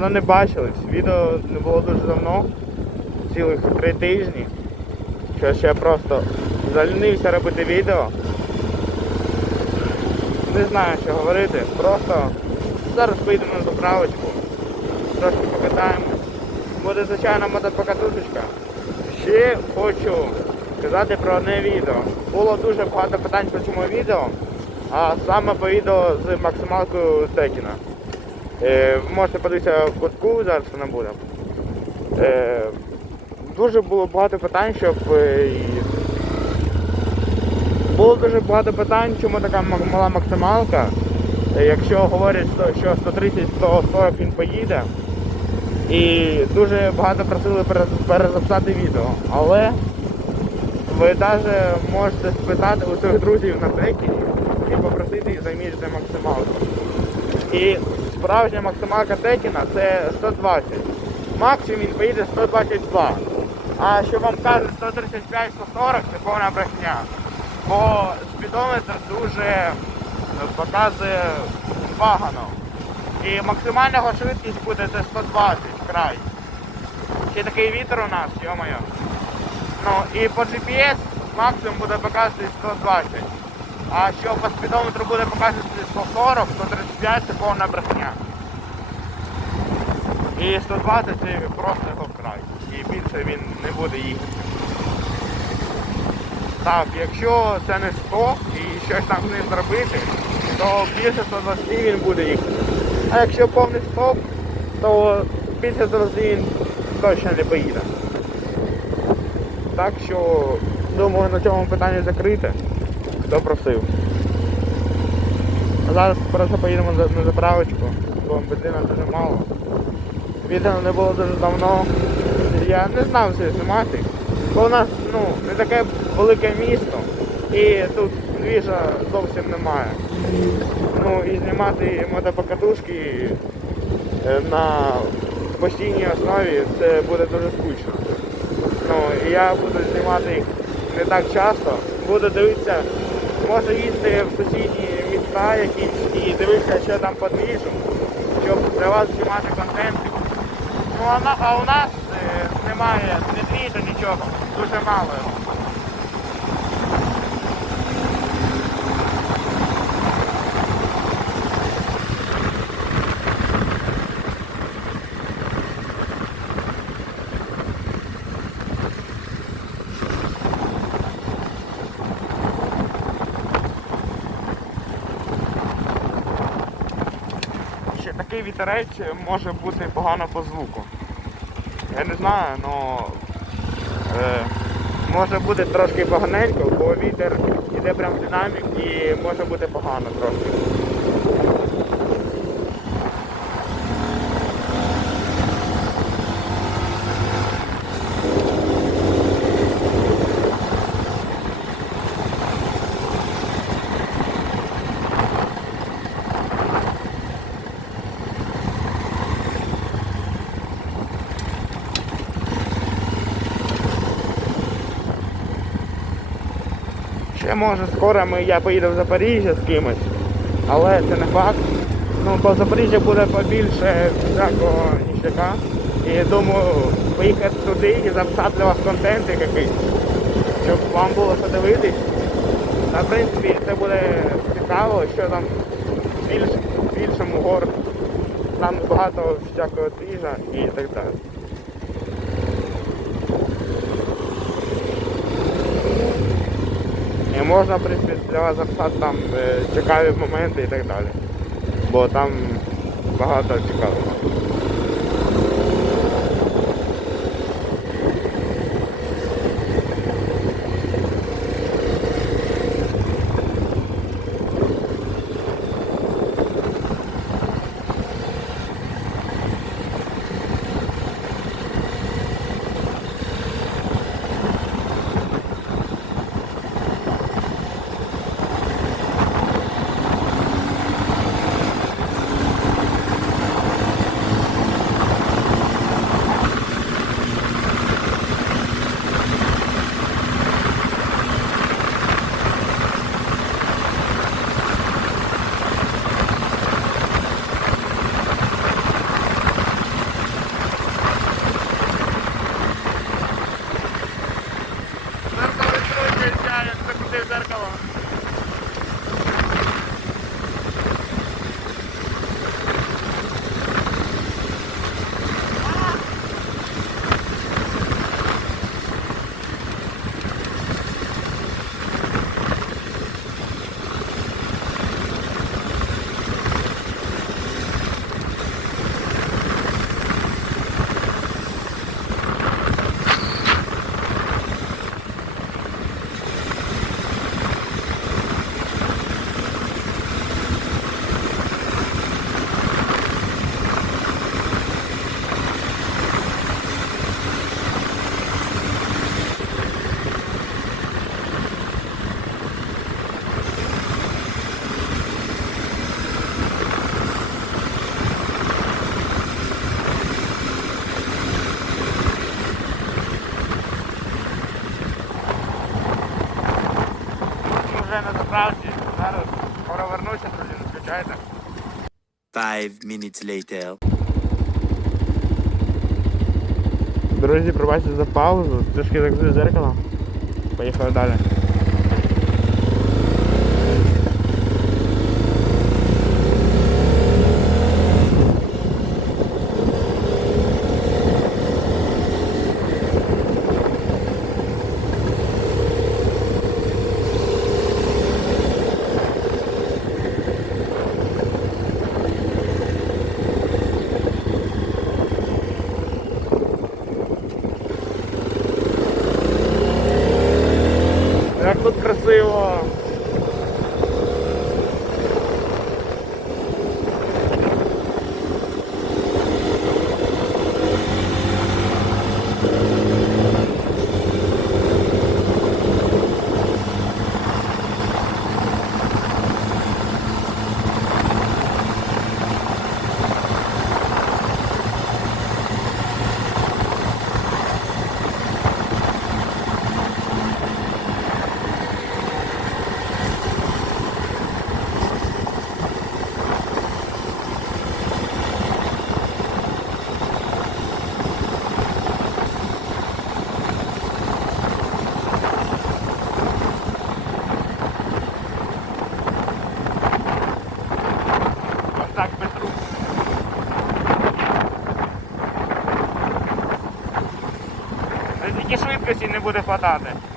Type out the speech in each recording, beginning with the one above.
давно не бачились. Відео не було дуже давно, цілих три тижні. Що ще просто залінився робити відео. Не знаю, що говорити. Просто зараз поїдемо на заправочку. Трошки покатаємось. Буде звичайна мотопокатушечка. Ще хочу сказати про одне відео. Було дуже багато питань по цьому відео, а саме по відео з максималкою Текіна. Е, можете подивитися в кутку, зараз вона буде. Е, дуже було багато питань, щоб е, було дуже багато питань, чому така мала максималка. Е, Якщо говорять, що- що 130-140 він поїде. І дуже багато просили перезаписати відео. Але ви навіть можете спитати у своїх друзів на Текіні і попросити їх заміряти максималку. І справжня максималка Текіна це 120. Максимум він поїде 122. А що вам кажуть 135-140 це повна брехня. Бо спідометр дуже е, показує погано. І максимальна швидкість буде це 120 край. Ще такий вітер у нас, йо-моє. Ну і по GPS максимум буде показувати 120. А що по спідометру буде показувати 140, 135 це повна брехня. І 120 це просто його край. І більше він не буде їхати. Так, якщо це не 100 і щось там з ним зробити, то більше 120 він буде їхати. А якщо повний стоп, то більше 120 він точно не поїде. Так що, думаю, на цьому питання закрите. Хто просив. А зараз просто поїдемо на заправочку, бо бензина дуже мало. Відео не було дуже давно. Я не знав все знімати. Бо у нас ну, не таке велике місто і тут двіжа зовсім немає. Ну і знімати мотопокатушки е, на постійній основі це буде дуже скучно. Ну і я буду знімати їх не так часто. Буду дивитися, може їздити в сусідні міста якісь і дивитися, що там по двіжу, щоб для вас знімати контент. Ну а, а у нас е, немає не двіжу, нічого, дуже мало його. Ще такий вітерець може бути погано по звуку. Я не знаю, але е, може бути трошки поганенько, бо вітер йде прям в динамік і може бути погано трошки. Ще може скоро ми, я поїду в Запоріжжя з кимось, але це не факт. Ну, бо Запоріжжя буде побільше всякого ніщака. І думаю, поїхати туди і записати для вас контент якийсь, щоб вам було що дивитись. Та, в принципі, це буде цікаво, що там в більш, в більшому городі. Там багато всякого двіжа і так далі. Можна, в принципі, для вас записати там е, цікаві моменти і так далі. Бо там багато цікавого. minutes later. Друзі, пробачте за паузу, трішки закрили зеркало. Поїхали далі. Швидкості не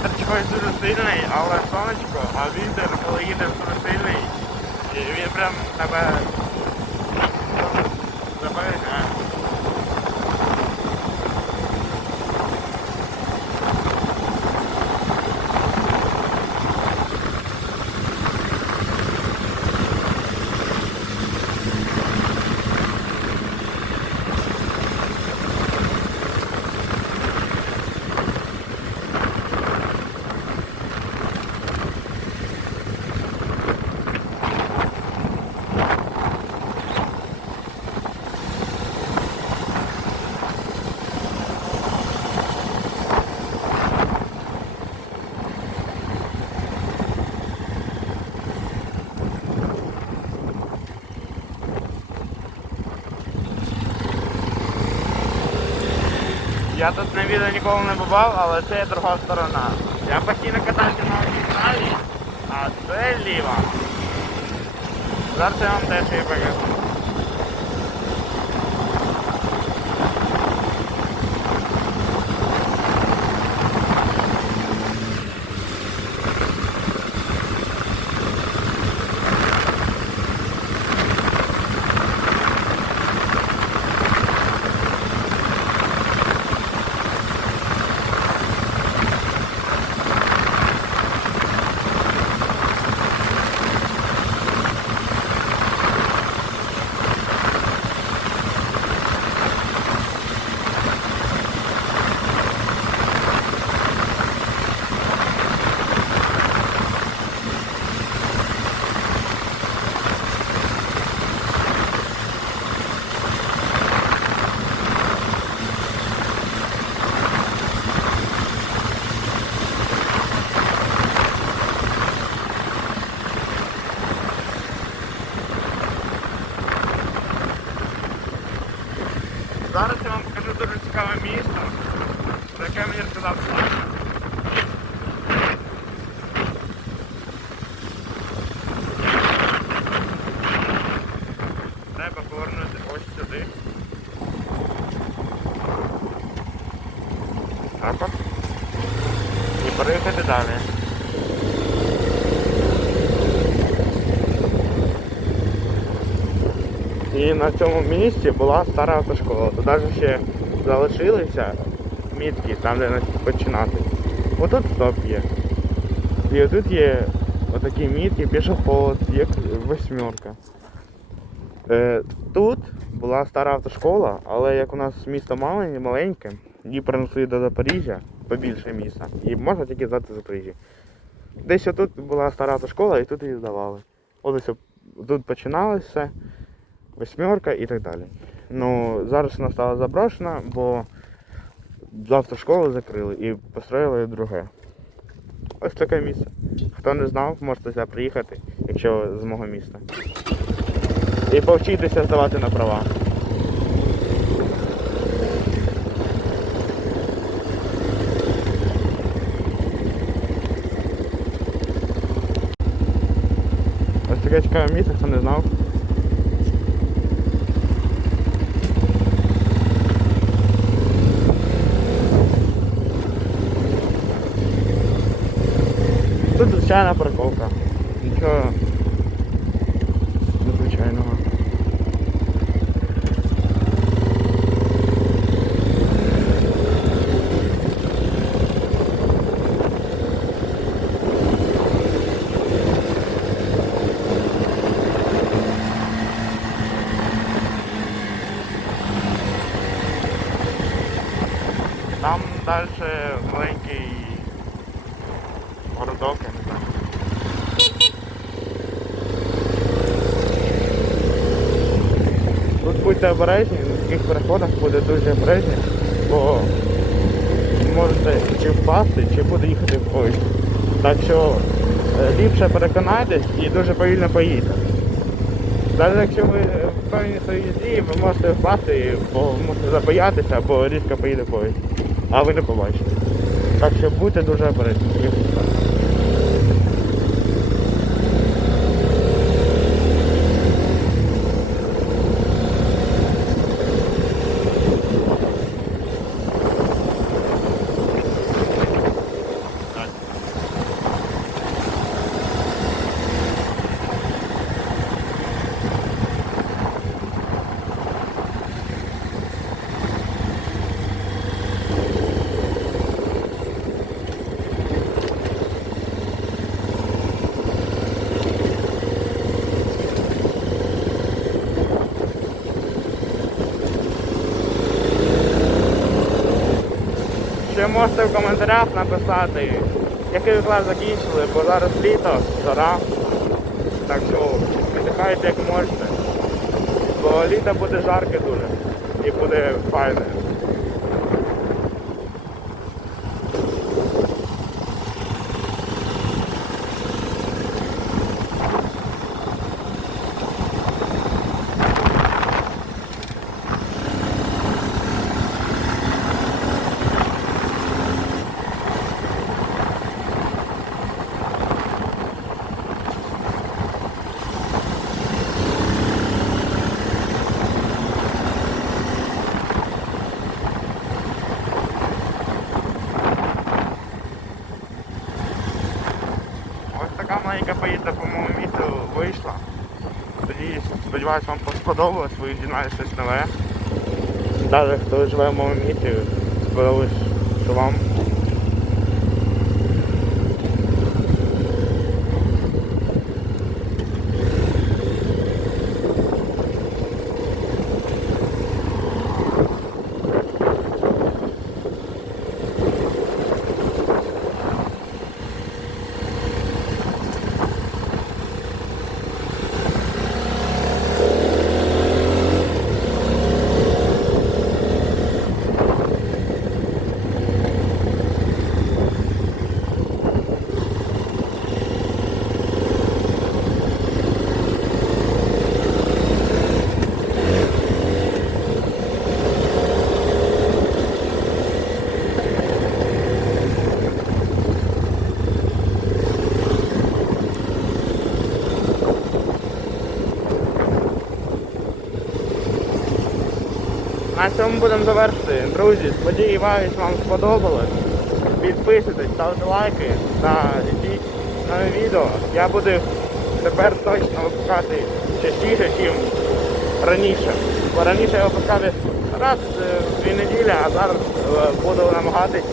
Вітер чогось дуже сильний, але сонечко, а вітер, коли їде дуже сильний, він прям тебе Я тут на відео ніколи не бував, але це є друга сторона. Я постійно катався на магістралі, а це ліва. Зараз я вам теж її покажу. Зараз я вам покажу дуже цікаве місто, про яке мені розказав Саша. Треба повернути ось сюди. Так от. І проїхати далі. І на цьому місці була стара автошкола. Тут навіть ще залишилися мітки, там де нас починати. Отут стоп є. І отут є отакі мітки, пішоход, як восьмерка. Е, тут була стара автошкола, але як у нас місто маленьке, маленьке, її перенесли до Запоріжжя, побільше міста. І можна тільки здати Запоріжжя. Десь отут була стара автошкола і тут її здавали. Ось тут починалося восьмерка і так далі. Ну, зараз вона стала заброшена, бо завтра школу закрили і построїли друге. Ось таке місце. Хто не знав, можете сюди приїхати, якщо з мого міста. І повчитися здавати на права. Ось таке цікаве місце, хто не знав. Тут звичайна парковка. Нічого незвичайного. Там далі маленький городок, я не знаю. Тут будьте обережні, на таких переходах буде дуже обережні, бо можете чи впасти, чи буде їхати в поїзд. Так що е, ліпше переконайтесь і дуже повільно поїдьте. Навіть якщо ви впевнені в своїй їзді, ви можете впасти, бо можете забоятися, або різко поїде поїзд. А ви не побачите. Так що будьте дуже обережні. Можете в коментарях написати, який ви клас закінчили, бо зараз літо, жара. Так що віддихайте як можете. Бо літо буде жарке дуже і буде файне. Робота по моєму місту вийшла. Тоді сподіваюся, вам сподобалось, ви дізналися щось нове. Навіть хто живе в моєму місті, сподобалось, що вам. На цьому будемо завершити. Друзі, сподіваюсь, вам сподобалось. Підписуйтесь, ставте лайки та йдіть нове відео. Я буду тепер точно випускати частіше, ніж раніше. Бо раніше я випускав раз в дві неділі, а зараз е, буду намагатись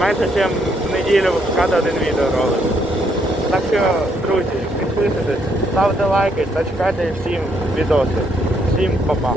менше, ніж в неділю випускати один відеоролик. Так що, друзі, підписуйтесь, ставте лайки та чекайте всім відоси. Всім па-па.